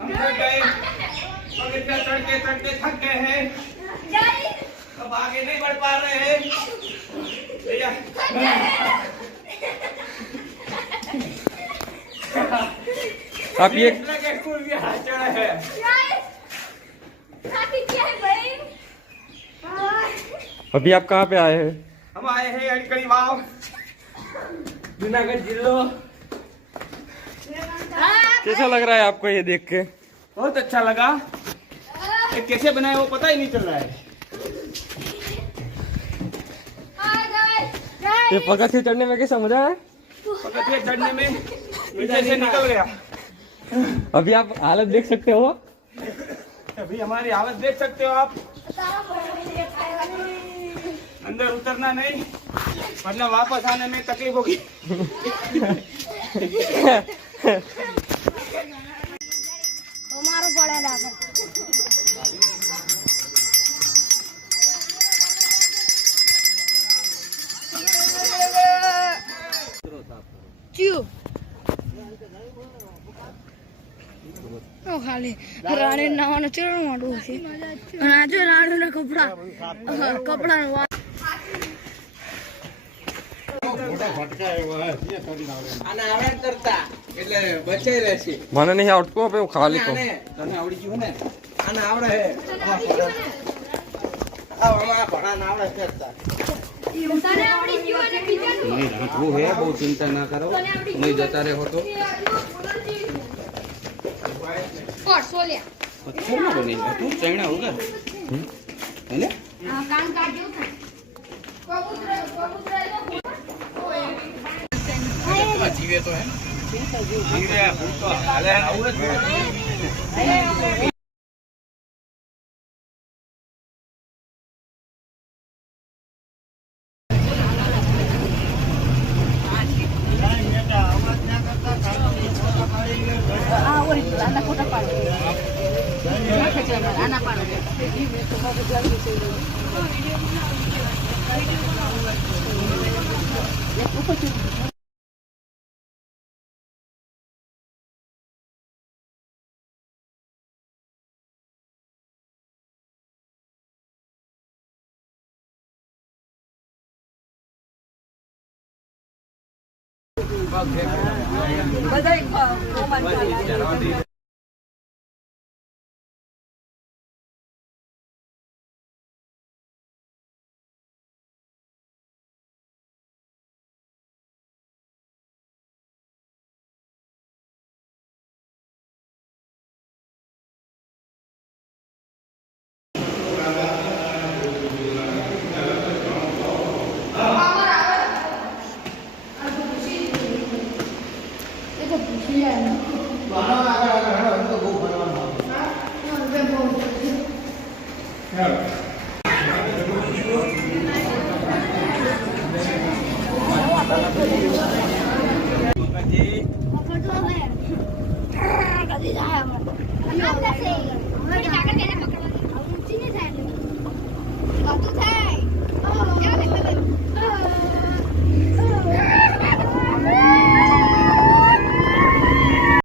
हम थक गए, पगथिया चढ़ते चढ़ते थक गए हैं, अब आगे नहीं बढ़ पा रहे हैं भैया। आप ये स्कूल भी हाथ चढ़ा है। अभी आप कहाँ पे आए हैं? हम आए हैं अड़कड़ी वाव, जूनागढ़ जिलो। कैसा लग रहा है आपको ये देख के? बहुत अच्छा लगा। ये कैसे बनाए वो पता ही नहीं चल रहा है। ये पगथिया चढ़ने में कैसा मजा है? पगथिया चढ़ने में पीछे से निकल गया। अभी आप हालत देख सकते हो। अभी हमारी हालत देख सकते हो आप। अंदर उतरना नहीं वरना वापस आने में तकलीफ होगी। ખાલી રાણી નાવાનું ચેડું મોટું છે અને આજે રાણીના કપડા કપડાનો મને નહીં આવડતું હવે હું ખાલી કહું. તને આવડી ગયું ને? આને આવડે હે. નહીં રાખવું હે, બહુ ચિંતા ના કરો, નહીં જતા રહે તો પથ્થર માં બની તું ચૈણા ઉગર હેને જીવે તો હે જીવે ભૂતો હાલે આવડે બધા Yeah.